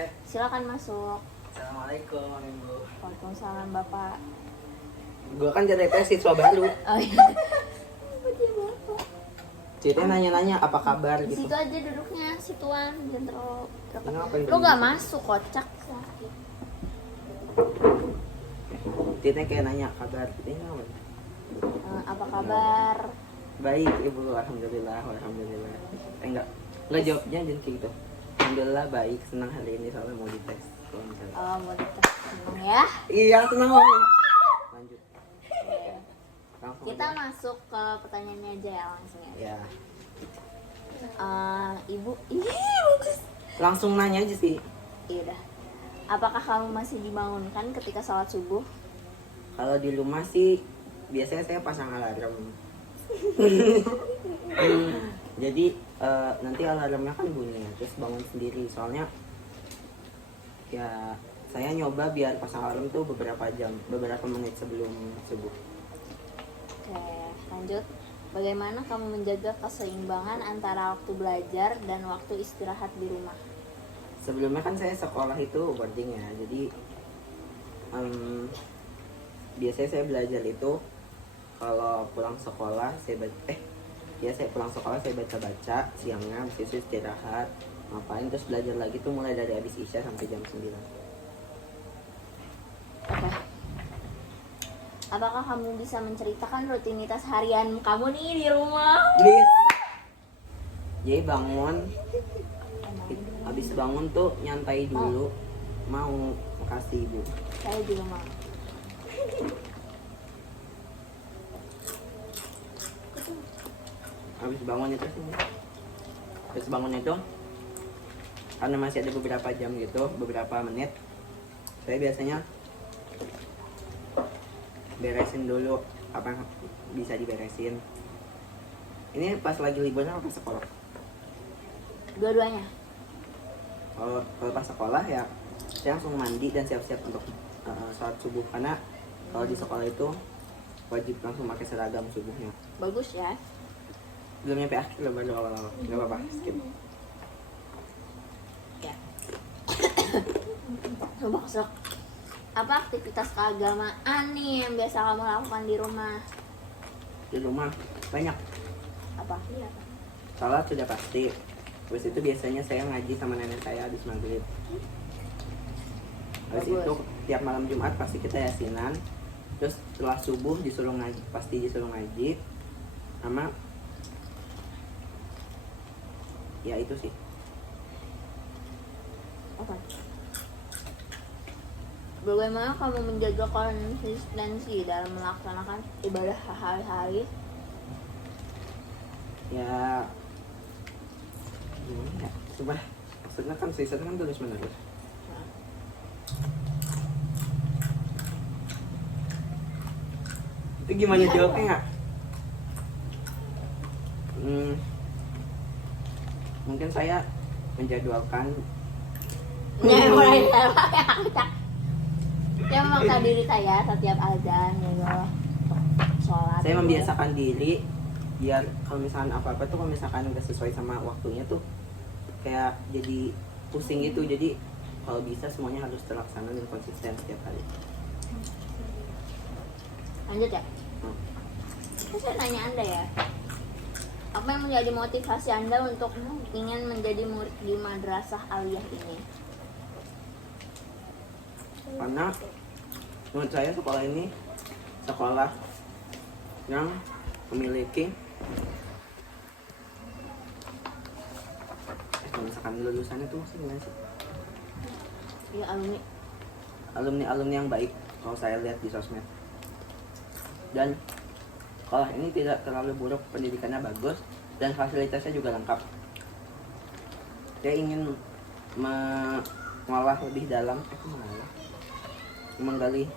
Teh. Silakan masuk. Assalamualaikum Ibu. Waalaikumsalam Bapak. Gua kan jadi siswa baru. Oh iya. Dia Bapak. Cita nanya-nanya apa kabar Di gitu. situ aja duduknya, situan, jangan terlalu dekat. Ngapain Lu gak berdiri? masuk, kocak. Sakit. Cita kayak nanya kabar gitu ngapain? Apa kabar? Baik Ibu, alhamdulillah, alhamdulillah. Enggak jawabnya jadi kayak gitu. Alhamdulillah baik, senang hari ini soalnya mau dites. Kalau misalnya. Oh, mau dites seneng ya. Iya, senang banget. Lanjut. Langsung Kita aja. masuk ke pertanyaannya aja ya langsung ya. Ya. Ibu, bagus. Langsung nanya aja sih. Iya dah. Apakah kamu masih dibangunkan ketika sholat subuh? Kalau di rumah sih biasanya saya pasang alarm. Jadi nanti alarmnya kan bunyi terus bangun sendiri. Soalnya ya saya nyoba biar pasang alarm tuh beberapa menit sebelum subuh. Oke, lanjut. Bagaimana kamu menjaga keseimbangan antara waktu belajar dan waktu istirahat di rumah? Sebelumnya kan saya sekolah itu boarding ya. Jadi biasanya saya belajar itu kalau pulang sekolah saya pulang sekolah saya baca-baca siangnya, habis itu istirahat ngapain terus belajar lagi tuh mulai dari habis isya sampai jam 9. Oke. Apakah kamu bisa menceritakan rutinitas harian kamu nih di rumah? Please. Jadi bangun, habis bangun tuh nyantai dulu, mau makasih ibu. Saya di rumah. Habis bangun itu karena masih ada beberapa jam gitu, beberapa menit, saya biasanya beresin dulu apa yang bisa diberesin. Ini pas lagi liburan apa pas sekolah? Dua-duanya. Kalau pas sekolah ya saya langsung mandi dan siap-siap untuk sholat subuh, karena kalau di sekolah itu wajib langsung pakai seragam subuhnya. Bagus ya. Belum nyampe akhir loh, baru awal-awal. Gak apa-apa, skip. Ya. Coba masuk. Apa aktivitas keagamaan nih yang biasa kamu lakukan di rumah? Di rumah banyak. Apa? Iya. Salat sudah pasti. Terus itu biasanya saya ngaji sama nenek saya habis maghrib. Habis Bagus. itu tiap malam Jumat pasti kita yasinan. Terus setelah subuh disuruh ngaji, pasti disuruh ngaji. Sama ya itu sih. Apa? Bagaimana kamu menjaga konsistensi dalam melaksanakan ibadah hari-hari? Ya gimana ya? Coba maksudnya kan season kan terus menerus. Itu gimana jawabnya nggak? Mungkin saya menjadwalkan Yang memaksa diri saya setiap azan gitu, sholat. saya membiasakan diri biar kalau misalkan apa-apa tuh kalau misalkan nggak sesuai sama waktunya tuh kayak jadi pusing gitu. Jadi kalau bisa semuanya harus terlaksana dan konsisten setiap hari. Lanjut ya. Terus saya tanya Anda ya, apa yang menjadi motivasi Anda untuk ingin menjadi murid di Madrasah Aliyah ini? Karena menurut saya sekolah ini sekolah yang memiliki kalau misalkan lulusannya tuh maksudnya gimana sih? Ya Alumni yang baik kalau saya lihat di sosmed. Dan sekolah ini tidak terlalu buruk, pendidikannya bagus dan fasilitasnya juga lengkap. Saya ingin mengolah lebih dalam, menggali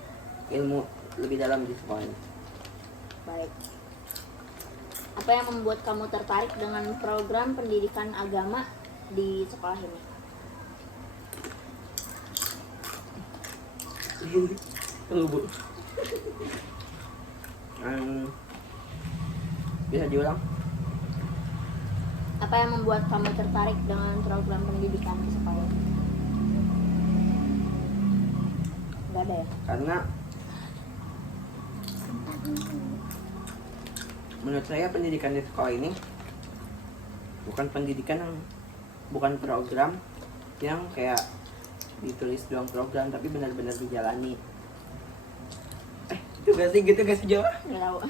ilmu lebih dalam di sekolah ini. baik. Apa yang membuat kamu tertarik dengan program pendidikan agama di sekolah ini? Tunggu bu. Bisa diulang? Apa yang membuat kamu tertarik dengan program pendidikan di sekolah ini? Nggak ada ya? Karena menurut saya pendidikan di sekolah ini bukan pendidikan yang bukan program yang kayak ditulis doang program, tapi benar-benar dijalani. Itu gak sih gitu gak sih Jawa? Nggak tahu.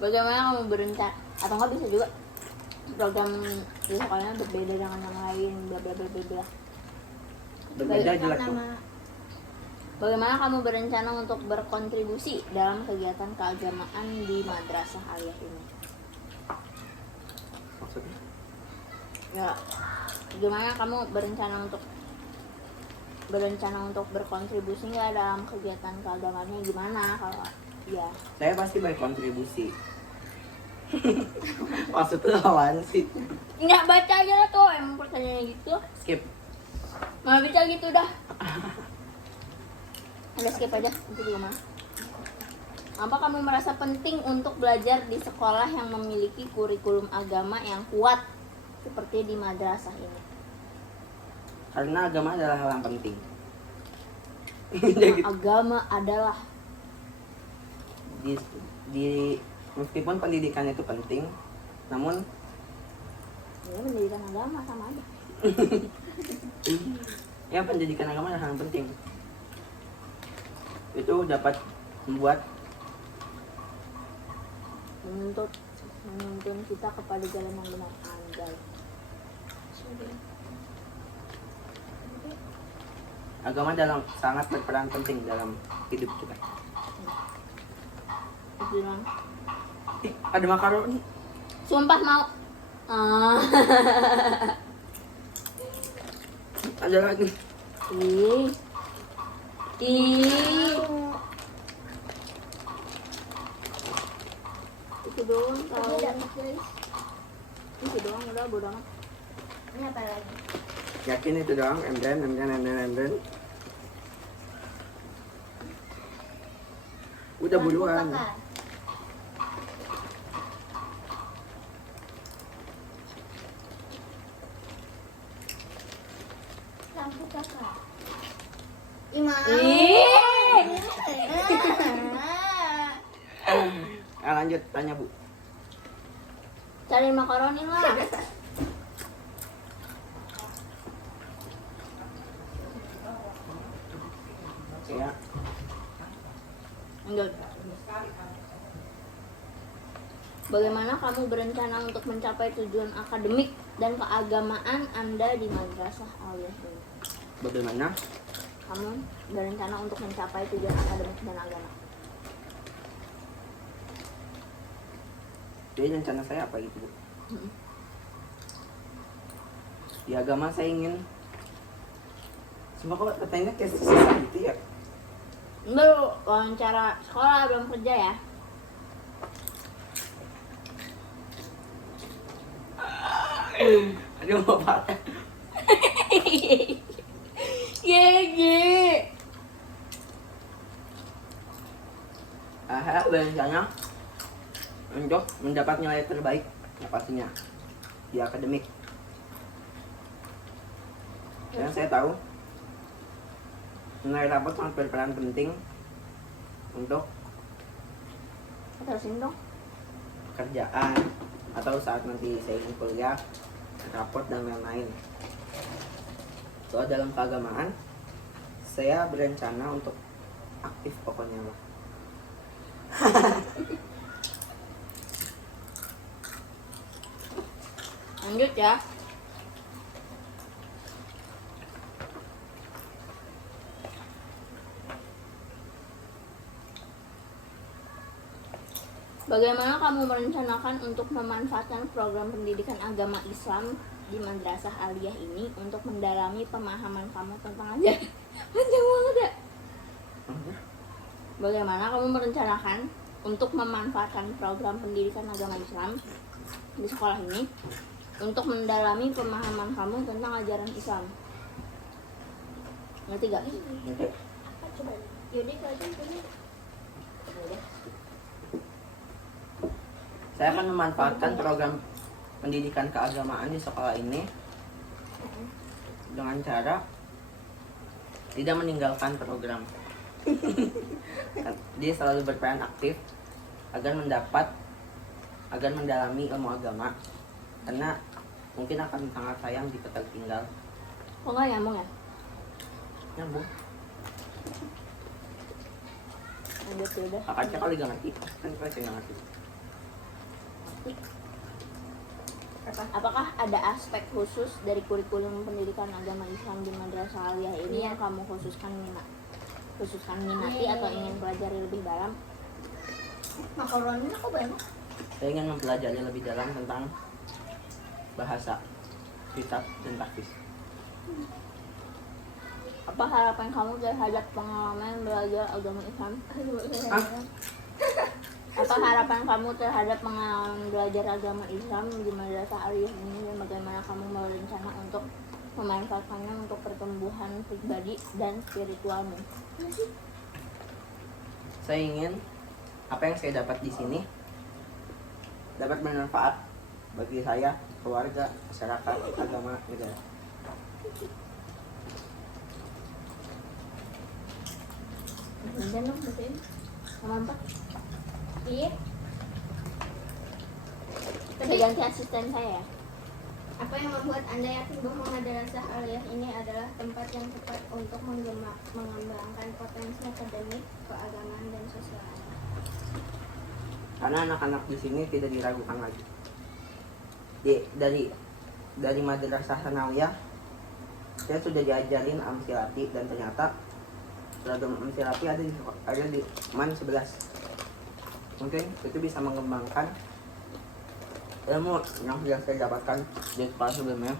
Bagaimana kamu berencana? Atau nggak bisa juga program di sekolahnya berbeda dengan yang lain, bla bla bla bla bla. Berbeda jelek tuh. Bagaimana kamu berencana untuk berkontribusi dalam kegiatan keagamaan di Madrasah Aliyah ini? Maksudnya? Ya, gimana kamu berencana untuk berkontribusi nggak dalam kegiatan keagamaannya, gimana kalau ya? Saya pasti berkontribusi. Maksudnya apaan sih? Nggak baca aja lah tuh, emang pertanyaannya gitu. Skip. Nggak baca gitu dah. Udah skip aja, itu juga mah. Apa kamu merasa penting untuk belajar di sekolah yang memiliki kurikulum agama yang kuat seperti di madrasah ini? Karena agama adalah hal yang penting. Nah, agama adalah di meskipun pendidikan itu penting, namun ya pendidikan agama sama aja. ya pendidikan agama adalah hal yang penting. Itu dapat membuat menuntun kita kepada jalan yang benar. Anjay. Agama sangat berperan penting dalam hidup kita. Bilang, Ada makaroni. sumpah mau. Ada lagi. Ih. Itu doang tahu. Itu doang udah bodo amat. Ini apa lagi? Yakin itu doang? And then. Udah buruan. Lampu kakak. Imam. Lanjut tanya Bu. Cari makaroni lah. Ya. Lanjut. Bagaimana kamu berencana untuk mencapai tujuan akademik dan keagamaan Anda di Madrasah Aliyah ini? Bagaimana? Kamu berencana untuk mencapai tujuan akademik dan agama? Jadi rencana saya apa gitu Bu? Di agama saya ingin. Sumpah kok katanya kayak susah gitu ya. Baru wawancara sekolah, belum kerja ya? Aduh mau patah. Ye. Berencana untuk mendapat nilai terbaik ya pastinya di akademik. Dan saya tahu nilai rapot sangat berperan penting untuk Terusin dong. pekerjaan atau saat nanti saya ingin kuliah, rapot dan lain-lain. Soal dalam keagamaan, saya berencana untuk aktif pokoknya lah. Lanjut ya. Bagaimana kamu merencanakan untuk memanfaatkan program pendidikan agama Islam di Madrasah Aliyah ini untuk mendalami pemahaman kamu tentang ajaran? Panjang banget ya. Bagaimana kamu merencanakan untuk memanfaatkan program pendidikan agama Islam di sekolah ini untuk mendalami pemahaman kamu tentang ajaran Islam? Ngerti gak? Coba. Yaudah kalau gitu. Saya akan memanfaatkan program pendidikan keagamaan di sekolah ini dengan cara tidak meninggalkan program. Dia selalu berperan aktif agar mendalami ilmu agama, karena mungkin akan sangat sayang jika tertinggal. Kok nggak nyambung ya? Nyambung. Lanjut ya udah. Kakaknya kali gak ngerti, kan saya gak ngerti. Apakah ada aspek khusus dari kurikulum pendidikan agama Islam di Madrasah Aliyah ini yang kamu khususkan minati atau ingin pelajari lebih dalam? Makaroni aku banyak. Saya ingin mempelajari lebih dalam tentang bahasa, kitab, dan tahfiz. Apa harapan kamu terhadap pengalaman belajar agama Islam? Apa harapan kamu terhadap pengalaman belajar agama Islam di Madrasah Aliyah ini, dan bagaimana kamu berencana untuk memanfaatkannya untuk pertumbuhan pribadi dan spiritualmu? Saya ingin apa yang saya dapat di sini dapat bermanfaat bagi saya, keluarga, masyarakat, agama, negara. Jangan dong, betul. Sama 4. Iya. Kita ganti asisten saya ya. Apa yang membuat Anda yakin bahwa Madrasah Aliyah ini adalah tempat yang tepat untuk mengembangkan potensi akademik, keagamaan, dan sosial Anda? Karena anak-anak di sini tidak diragukan lagi. Dari Madrasah Sanawiyah saya sudah diajarin Amsilati, dan ternyata seragam Amsilati ada di MAN 11. Mungkin itu bisa mengembangkan ilmu yang sudah saya dapatkan di sekolah sebelumnya.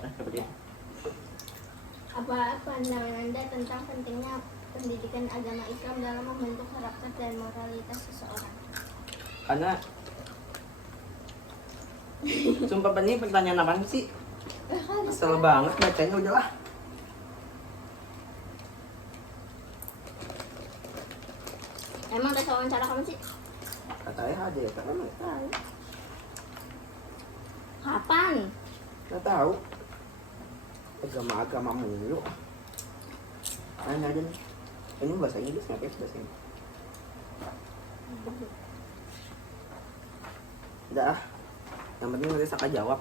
Seperti itu. Apa pandangan Anda tentang pentingnya pendidikan agama Islam dalam membentuk karakter dan moralitas seseorang? Karena sumpah ini pertanyaan apa sih? Kesel banget bacanya, udahlah. Emang tes wawancara kamu sih? Katanya ada ya, tapi nggak tahu. Kapan? Nggak tahu. Agama-agama mulu. Nanya aja nih. Ini bahasa Inggris nggak kayak bahasa Inggris? Udah ah. Yang penting nanti Saka jawab.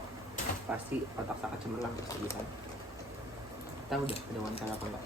Pasti otak Saka cemerlang terus bisa. Kita udah ada wawancara apa enggak?